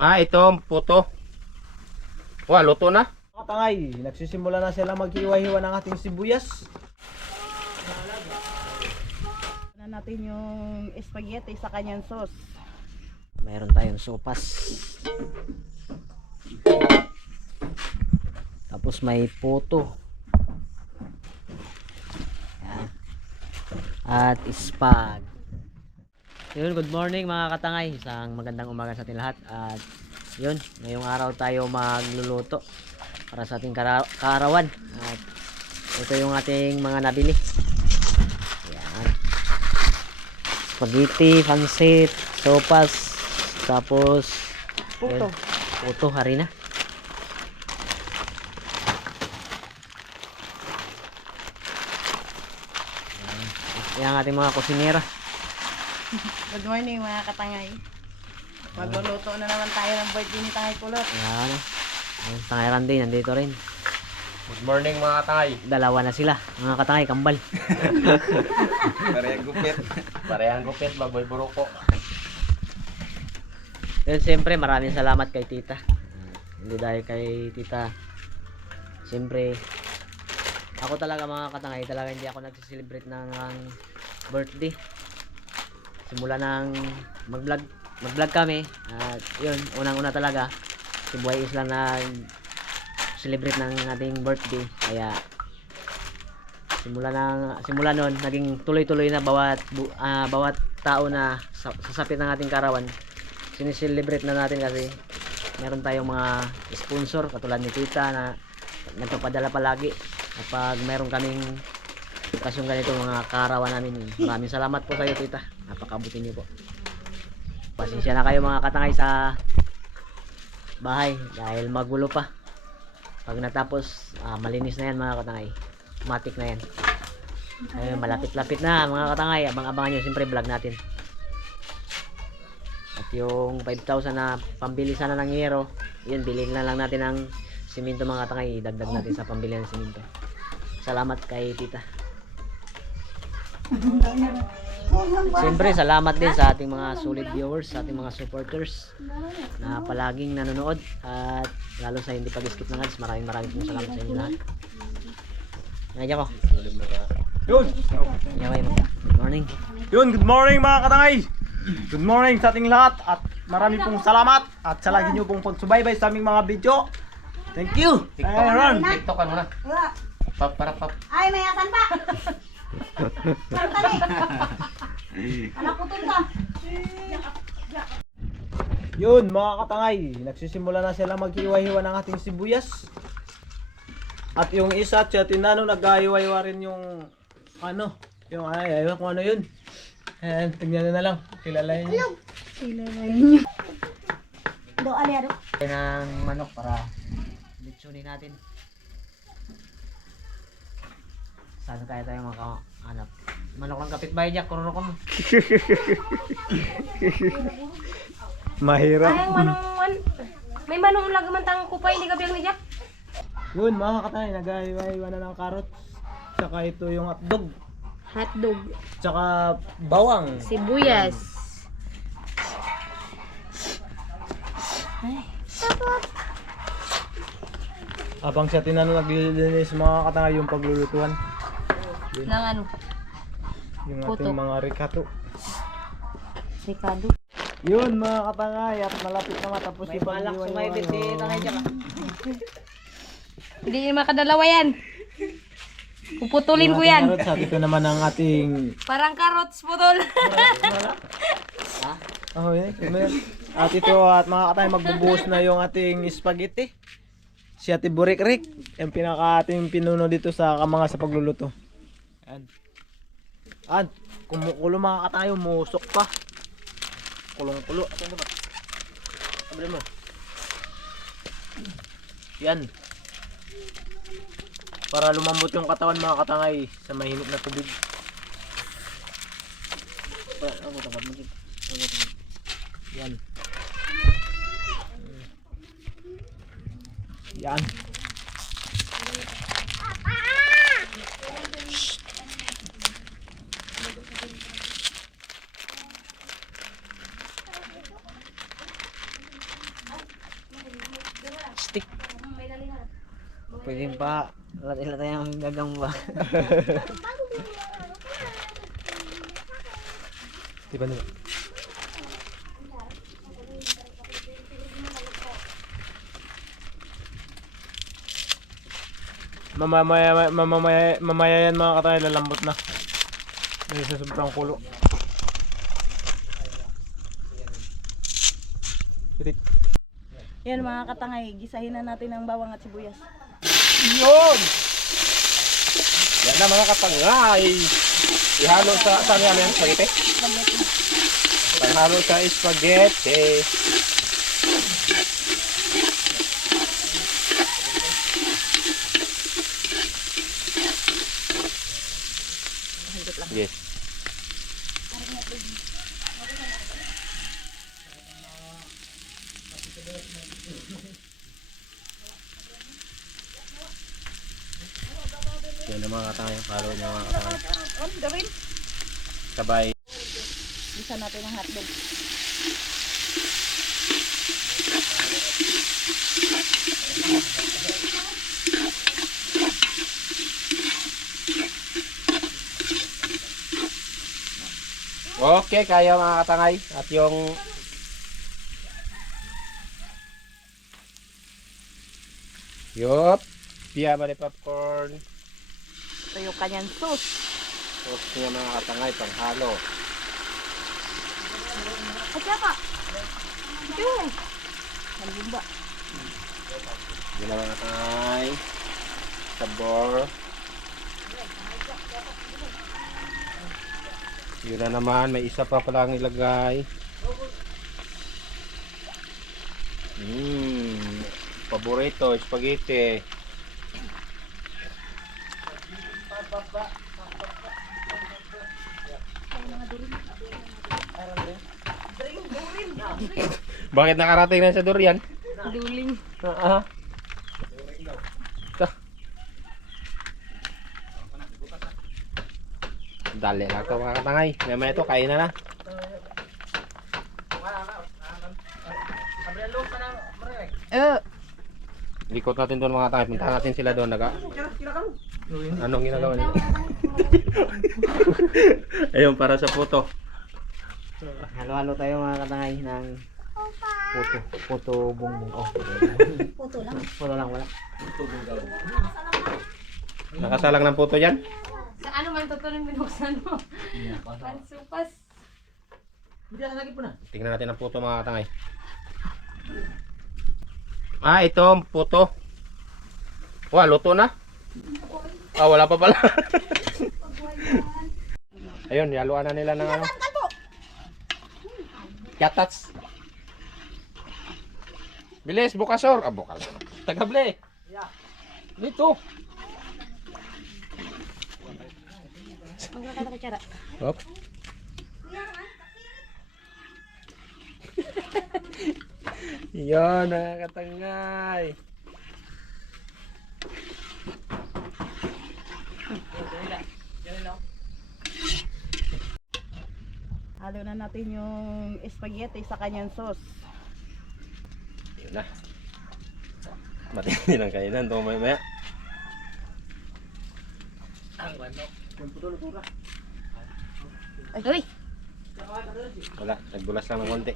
Ito ang puto. Wah, luto na. Katangay, nagsisimula na sila maghiwa-hiwa ng ating sibuyas. Na natin yung spaghetti sa kanyang sauce. Mayroon tayong sopas. Tapos may puto. Yan. At ispag. Yun, good morning mga katangay. Isang magandang umaga sa ating lahat. At yun, ngayong araw tayo magluluto para sa ating kaarawan. At ito yung ating mga nabili. Yan. Spaghetti, pansit, sopas, tapos Puto. yun, puto, harina. Yan ang ating mga kusinera. Good morning mga katangay. Magluluto na naman tayo ng birthday ni Tangay Kulot. Yan. Yung Tangay Randy nandito rin. Good morning mga katangay. Dalawa na sila. Mga katangay, kambal. Parehang gupit. Parehang gupit, baboy buruko. Then siyempre maraming salamat kay tita. Hindi dahil kay tita. Siyempre ako talaga mga katangay, talaga hindi ako nagsiselebrate ng birthday. Simula nang mag-vlog kami. At yun, unang-una talaga si Buhay Isla nag-celebrate ng ating birthday. Kaya simula noon naging tuloy-tuloy na bawat tao na sasapit ng ating karawan. Sineselebrate na natin kasi meron tayong mga sponsor katulad ni tita na nagpapadala palagi kapag meron kaming okasyong ganito mga karawan namin. Maraming salamat po sa iyo tita, napakabuti niyo po. Pasensya na kayo mga katangay sa bahay dahil magulo pa. Pag natapos malinis na yan mga katangay, matik na yan. Malapit-lapit na mga katangay, abang-abangan nyo siyempre vlog natin. At yung 5,000 na pambili sana ng yero, yun, bilhin na lang natin ng simento mga katangay, dagdag natin sa pambili ng simento. Salamat kay tita. Siyempre salamat din sa ating mga solid viewers, sa ating mga supporters na palaging nanonood, at lalo sa hindi pag-skip ng ads. Maraming pong salamat sa inyo lahat. Nandiyan ko. Yun. Good morning. Yun, good morning mga katangay. Good morning sa ating lahat at marami pong salamat at sa lagi nyo pong pagsubaybay sa aming mga video. Thank you. Aaron. TikTokan mo na. Pap, para pap. Ay, may asan pa? Santali. Anak ko ka. Yun mga katangay, nagsisimula na sila maghiwa-hiwa ng ating sibuyas. At yung isa, Tinano, naghiwa-hiwa rin yung yung ayaw kung ano yun. Ayan, tignan nyo na lang. Kilalain nyo. Kilalain nyo. Do, aliado. Ng manok para litsunin natin. Saan kaya tayo makahanap? Manok ng kapitbahay Jack, kururo ko mo. Mahirap. Ay, may manong lagamantang kupay, hindi ka biyang ni Jack. Yun mga katangay, naghiwa-hiwa na ng carrot. Tsaka ito yung hotdog. Hotdog, Tsaka bawang. sibuyas. Abang siya Tinano naglilinis mga katangay yung paglulutuan. Ng ano, Yung Puto. ating mga ricato. Ricardo. Yun mga katangay, at malapit na matapos yung paghiwa-hiwa. Hindi niya makadalawa yan. Puputulin ko yan. At ito naman ang ating Parang carrots putol. at ito at mga katay, magbubuhos na yung ating spaghetti. Si Ate Burik-rik, yung pinaka ating pinuno dito sa kamanga sa pagluluto. Ayan. At kumukulo mga katay, umusok pa. Kulong-kulo. Ano ba? Abli mo. Yan. Para lumambot yung katawan mga katangay sa mahinit na tubig. Yan. Yan. stick. Pwede pa. Ila tayo ang gagang ba? Diba nila? Mamaya yan mga katangay, lalambot na. Dahil sa sobrang kulo. Titik. Yan mga katangay, gisahin na natin ang bawang at sibuyas. Yun! Yan na mga katangay. Ihalo sa saan yan spaghetti? Ihalo sa spaghetti. Yes. Yan ang mga katangay. Follow niyo mga katangay. Ano gawin? Sabay. Gisa natin ang hotdog. Okay, kaya mga katangay. At yung yup, piya ba ni popcorn? Ito yung kanyang sauce. Tapos niya mga katangay, panghalo. At saka, yun. Halumba. Yun na mga katangay. Sabor. Yun na naman, may isa pa palang ilagay. Paborito, spaghetti. Bakit nakarating na sa durian? Duling. Dali lang ito mga katangay. Mamaya ito, kain na na. Likot natin doon mga katangay. Puntahan natin sila doon. Anong ginagawa nila? Ayun, para sa photo. Halo-halo tayo mga katangay ng puto bongbong. Oh, puto lang. Puto lang wala. Nakasalang ng photo dyan? Sa ano man tutulong binuksan mo? Pansupas. Tingnan natin ang photo mga katangay. Ah, ito ang photo. Wah, luto na. Ah, wala pa pala. Ayun, yaluan na nila ng ano. Yatats. Bilis, bukasor. Ah, bukasor. Tagable. Dito. Magkakata kutsara. Hop. Yan, nakakatangay. Halo na natin yung spaghetti sa kanyang sauce. Yun na. Matindi ng kainan. Ito maya. Uy! Wala, nagbulas lang ng konti.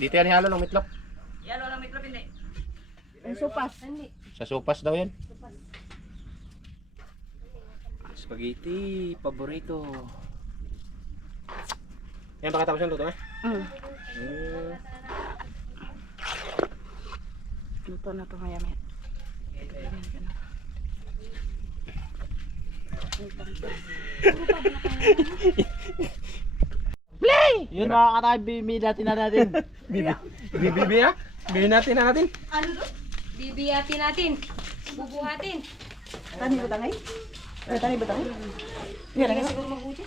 Dito yan ihalo ng mitlok. Ang supas. Sa sopas daw yan. Spaghetti, paborito. Yan, pakatapos yung luto eh. Luto na ito maya maya. Yun mga katangay, bimidatin na natin. Bibi na? Bibi natin na natin. Bibiyatin natin. Bubuhatin. Tani ba tangay? Tani ba tangay? Yan ang Siguro mag-uti.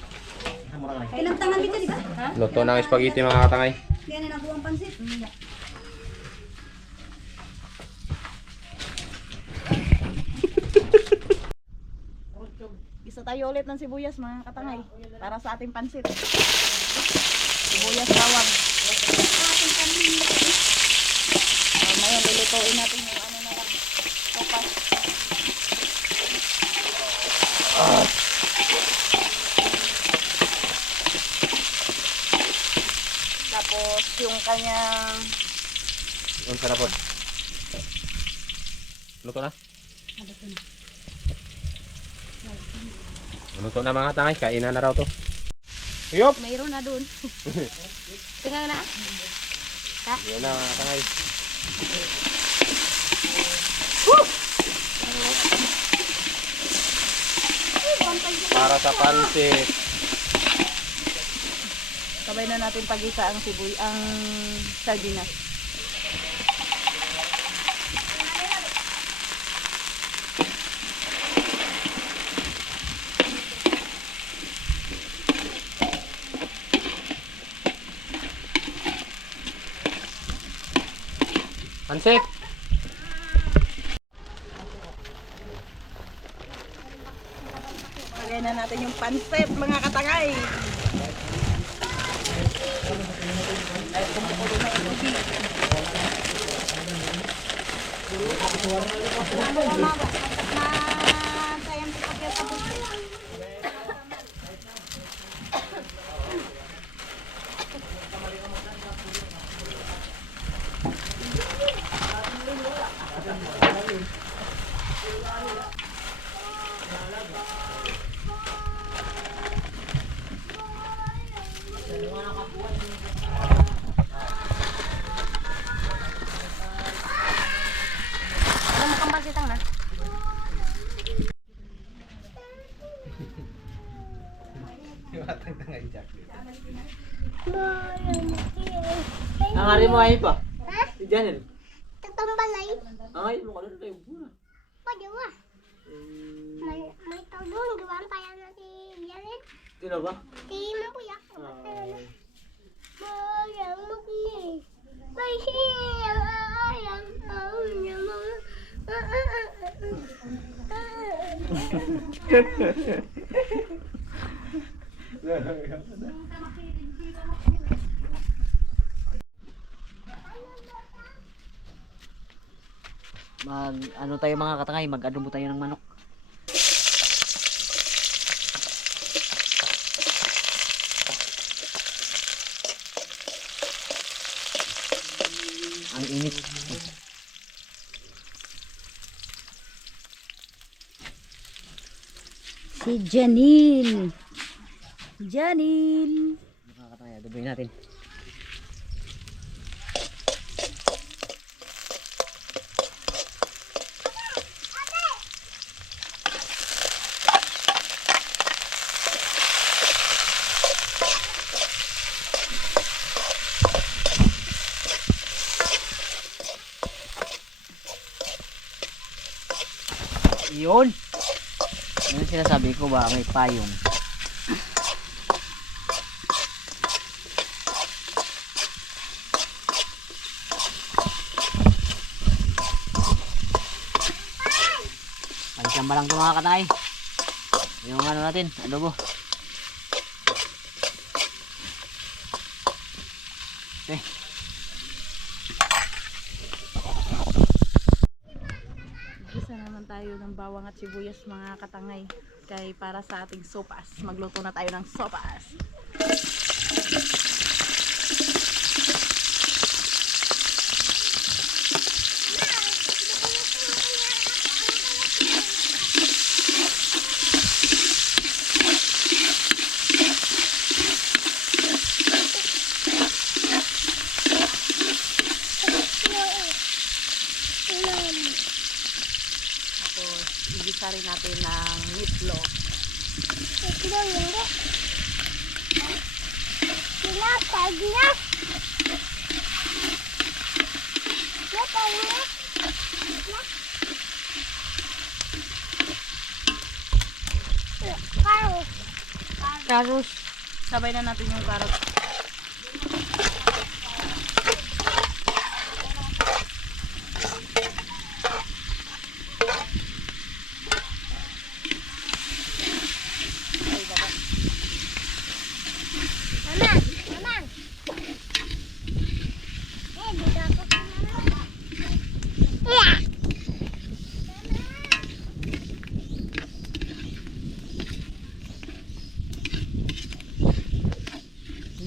Ilang tangan dito, di ba? Luto ng spaghetti mga katangay. Kaya na nakuha ang pansit. Isa tayo ulit ng sibuyas mga katangay para sa ating pansit. sibuyas, bawang. Mamaya lulutuin natin yung ano na lang. Sopas. Tapos yung kanyang Ang sarap po. Luto na? Luto na mga tangay. Kainan na raw to. Yup! Mayroon na dun. Tingnan na. Yan na mga tangay. Para sa pansit. sabay na natin pagisa ang ang sardinas. Pansit! Lagay na natin yung pansit, mga katangay. Alam mo kang pansitang na? Ang hari mo ay pa. Si Janel. Tatambalay. Ang hari mo ka na tayo muna. Padawa. May tawon. Gawaan tayo na si Janet. Sino ba? Si Mampuya. Mayang magni. May siyang ayang ang nyamang. Ano tayo mga katangay, mag-adobo tayo ng manok. Ang init. Si Janil. Janil. Mga katangay, adobohin natin. Yun. Yan sinasabi ko ba, may payong. Pansamba lang ito mga katay. Yung ano natin, adobo. Okay. Isa naman tayo ng bawang at sibuyas, mga katangay. Kaya para sa ating sopas, magluto na tayo ng sopas. Tapos, igisa rin natin ng meatloaf. Ito hindi. Sila pagla. Sila pagla. Carlos. Carrots. Sabay na natin yung carrots. Maman. Maman.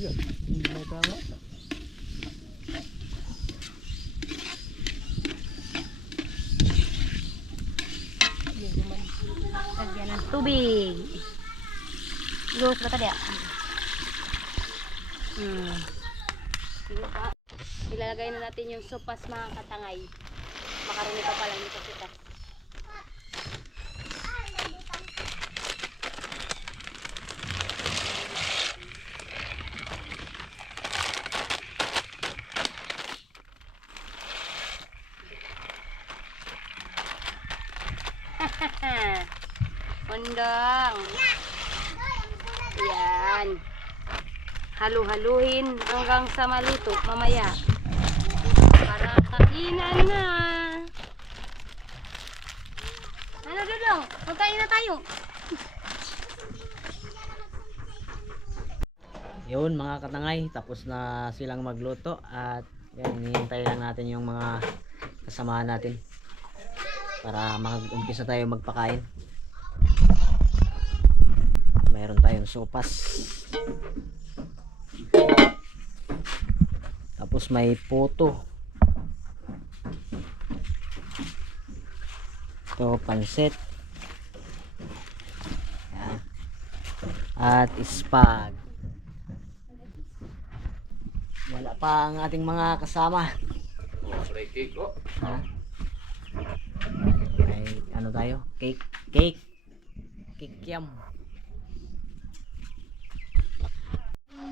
May tama. Lagyan ng tubig. Luwas ba tadi? Ilalagay na natin yung sopas mga katangay. Makaroni pa pala nito kita. Undang. Yan. Halu-haluhin hanggang sa maluto mamaya. Para kainan na. Ano Dodong? Magkain na tayo. Yun mga katangay, tapos na silang magluto at yan, hinihintay lang natin yung mga kasamahan natin para mag-umpisa tayo magpakain. Mayroon tayong sopas, tapos may puto, ito pansit, yan, at spag. Wala pa ang ating mga kasama. May cake oh. Ha? May ano tayo? Cake yum.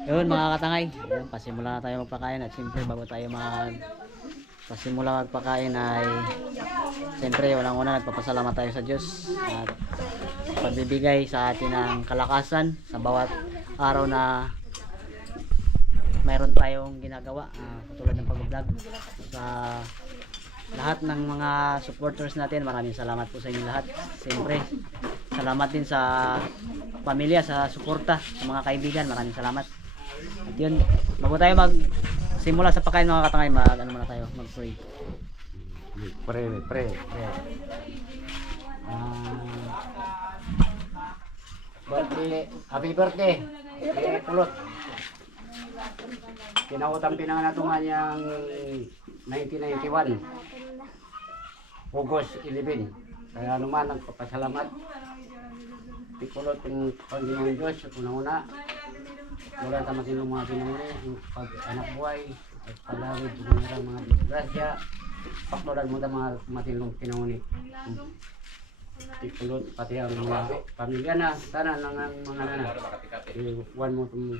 Yun mga katangay, yun, pasimula na tayo magpakain at siyempre bago tayo pasimula magpakain ay siyempre unang-una nagpapasalamat tayo sa Diyos at pagbibigay sa atin ng kalakasan sa bawat araw na mayroon tayong ginagawa, katulad ng pag-vlog. Sa lahat ng mga supporters natin, maraming salamat po sa inyo lahat. Siyempre, salamat din sa pamilya, sa suporta, sa mga kaibigan, maraming salamat. At yun, bago tayo magsimula sa pagkain mga katangay, ano muna tayo, mag-pray. Pre. Happy birthday. Pulot. Kinautang pinanganatungan niyang 1991 August 11. Kaya naman nagpapasalamat Pipulot yung Panginoon Diyos unang-una mula sa matinong mga pinamuli yung pag-anak buhay at palawid ng mga disgrasya pakloran mo mga matinong pinamuli Pipulot pati ang mga pamilya na sana ng mga nana iwan mo itong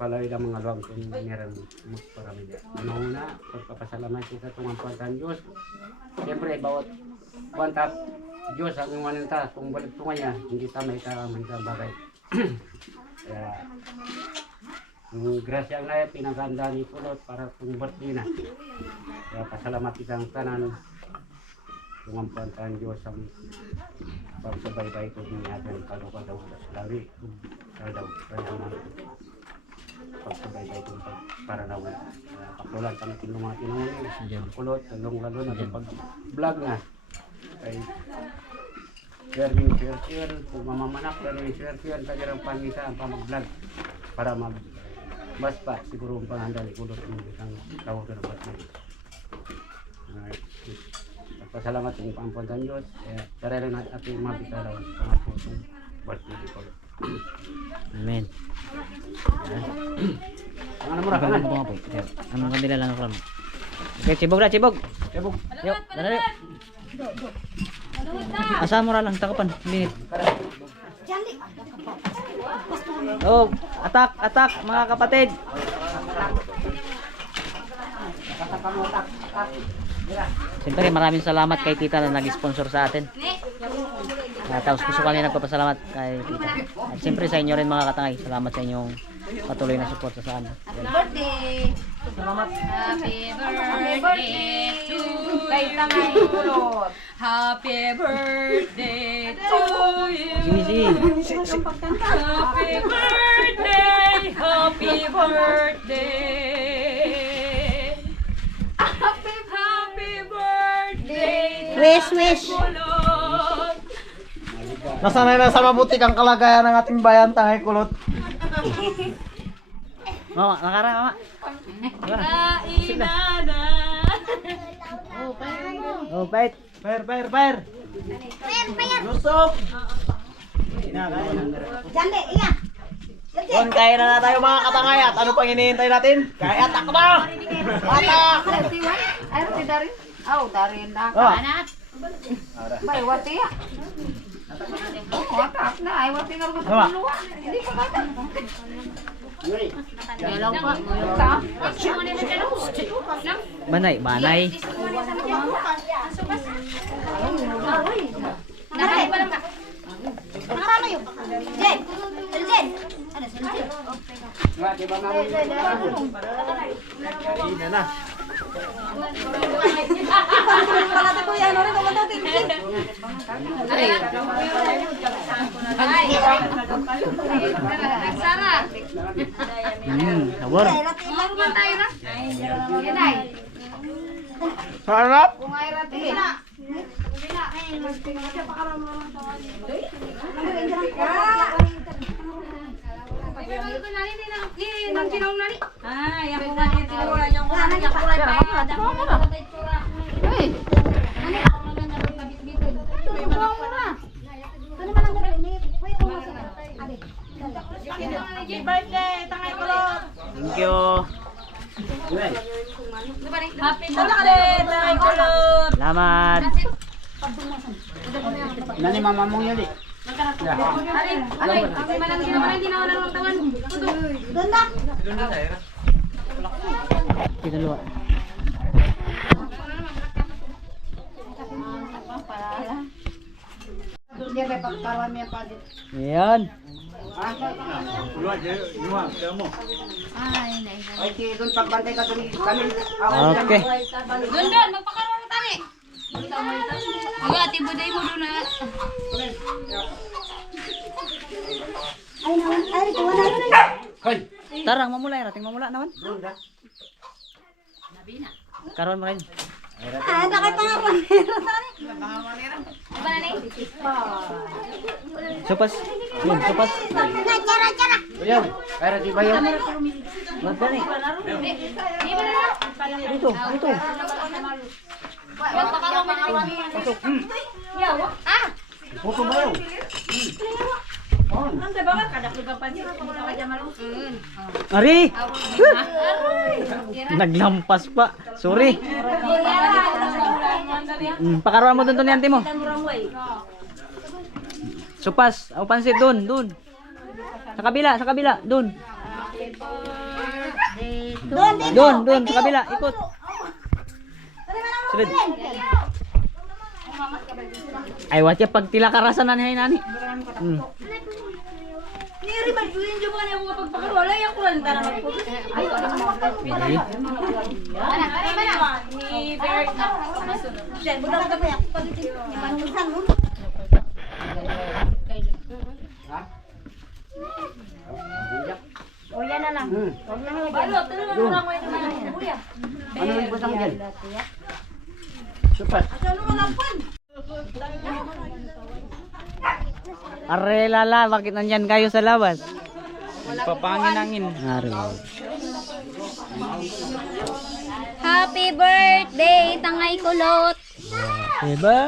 palawid ang mga luwag kung meron magparami. Una, pagpapasalamat kita itong ang Diyos. Siyempre, bawat bantap Diyos ang iwananta kung balik tunga niya, hindi tama itaramang bagay. Kaya, yung grasya na yan, pinaganda ni Pulot para kung birthday na. Kaya pasalamat kitang tanan kung ang pantahan Diyos ang pagsabaybay ko din natin kalukadaw sa lawi. Kaya naman pagsabaybay ko para daw pakulan kami ng mga tinungan Pulot, lalo na sa pag-vlog na kay share kung mamamanak share sa dirang pangisa ang pamag-vlog para mas pa siguro ang panghanda ni Pulot ng isang tawag na birthday. Pasalamat sa pampuntan Diyos. Tara lang natin ating mga bitaraw sa mga pusong birthday ko. Amen. Ang ano mo rakangan? Anong kabila lang ako. Okay, cibog. Yo, dali. Asa mo ra lang takapan, minute. Oh, atak mga kapatid. Siyempre maraming salamat kay Tita na nag-sponsor sa atin. Tapos gusto kami nagpapasalamat kay Tita. At siyempre sa inyo rin mga katangay, salamat sa inyong patuloy na suporta sa amin. Happy birthday! Salamat! Happy birthday to kay Tangay Pulot! Happy birthday to you! Happy birthday! Happy birthday! Wish. Nasanay na sa mabuti kang kalagayan ng ating bayan, Tangay Kulot. Mama, nakara, mama. Kain na na. Oh, pait. Fire, fire, fire. Lusok. Doon, kaya na tayo mga katangay at ano pang hinihintay natin? Kaya atak na! Atak! Ay, si Darin. Oh, Darin na. Ah. Kanat. Bay, wati ya. Oh, watak na. Ay, wati na rin sa Tama. luwa. Hindi ka kata. Gelaw pa. Ka. Banay, banay. Nakarayo pa lang ka. Nakarayo. Jen. Jen. Ano si Jen? Nga, di ba mamo? Hindi na. Sabor. Sarap! Thank you. Happy birthday, Tay Kulot. Salamat. Nani mama mong yun eh. Pinuluwa. Ayan. Ay, si doon pagbantay ka doon kami. Okay. Doon, magpakaroon ng tali. Uy, ati buday mo doon na. Hoy! Tarang mamulay, rating mamula naman. Karon mo rin. Supas. Yun, supas. Ayaw, kaya di ba yun? Magdani. Dito, dito. Buko ba yun? Ari! Naglampas pa. Sorry. Pakaruan mo doon ni auntie mo. Supas, o pansit doon, doon. Sa kabila, doon. Doon, sa kabila, ikot. Sunod. Ay, watya pag tila karasan na ni nani. Ano yung busang dyan? Supas. Are lala, bakit nandyan kayo sa labas? Papangin-angin. Are. Happy birthday, Tangay Kulot. Diba?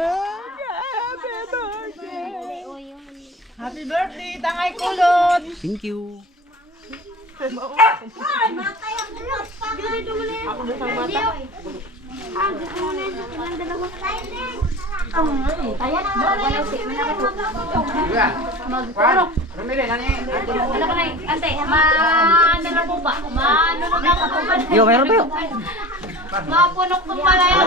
Happy birthday, Tangay Kulot. Thank you. Kuya, Juan, Romile, nani? Ano ka na ante, maano na po ba? Maano na ka po ba? Yo, meron tayo. Mapunok po pala yan.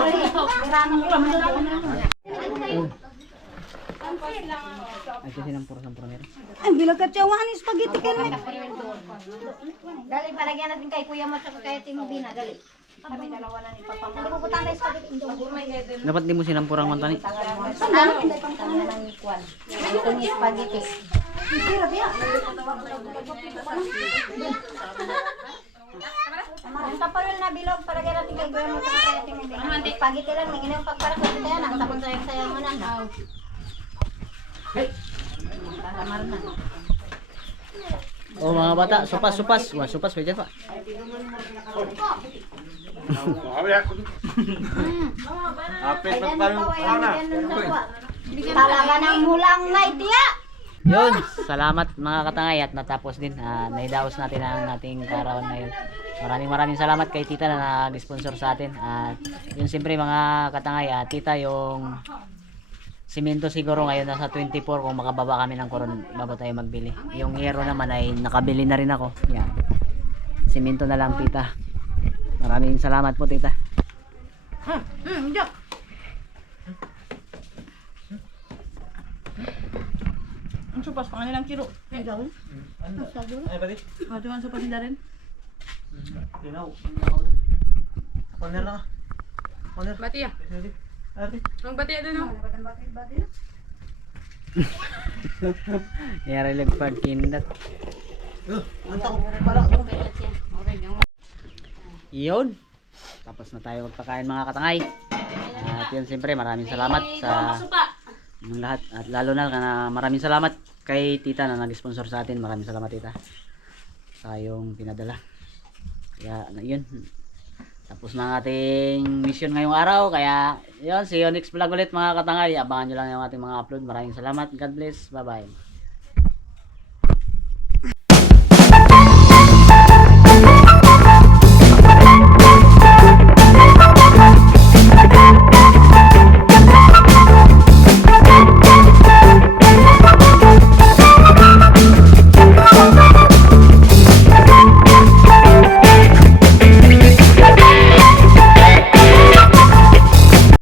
Ay, kasi nampura meron. Ay, bilang katsawan, spaghetti ka na. Dali, palagyan natin kay Kuya Mat at kay Timobina. Dali. Kami dalawa na ni Papa. Pupunta tayo sa spaghetti. Dapat di mo sinampurang mantani. Sandalo? Tangyan ng ikwan. Ito ni spaghetti. Ang kapalol na bilog, palagyan natin kay Kuya Mat at kay Timobina. Spaghetti lang, may ginawang pagparak sa kaya na. Tapos sayang-sayang mo na. Tagamar na. Oh mga bata, supas. Wah, supas pwede pa. Ay, ganun pa, ganun na. Talaga ng mulang ngay tiya. Yun, salamat mga katangay at natapos din. Naidaos natin ang ating karawan ngayon. Maraming salamat kay tita na nag-sponsor sa atin. At yun siyempre mga katangay, tita yung simento siguro ngayon nasa 24 kung makababa kami ng koron bago tayo magbili. Yung hero naman ay nakabili na rin ako. Yan. Simento na lang tita. Maraming salamat po tita. Ang supas pa kanilang kiro. Ay, gawin. Ay, pati. Ito ang supas nila rin. Tinaw. Corner na ka. Corner. Bati ah. Ready? Ready? Ang bati doon no? Yari lagpag kindat. Anta ko. Para ko. Yun. Tapos na tayo magpakain mga katangay. At yun siyempre maraming salamat sa ng lahat. At lalo na maraming salamat kay tita na nag-sponsor sa atin. Maraming salamat tita sa yung pinadala. Kaya yun. Tapos na ang ating mission ngayong araw. Kaya yun, see you next vlog ulit mga katangay. Abangan nyo lang yung ating mga upload. Maraming salamat. God bless. Bye bye.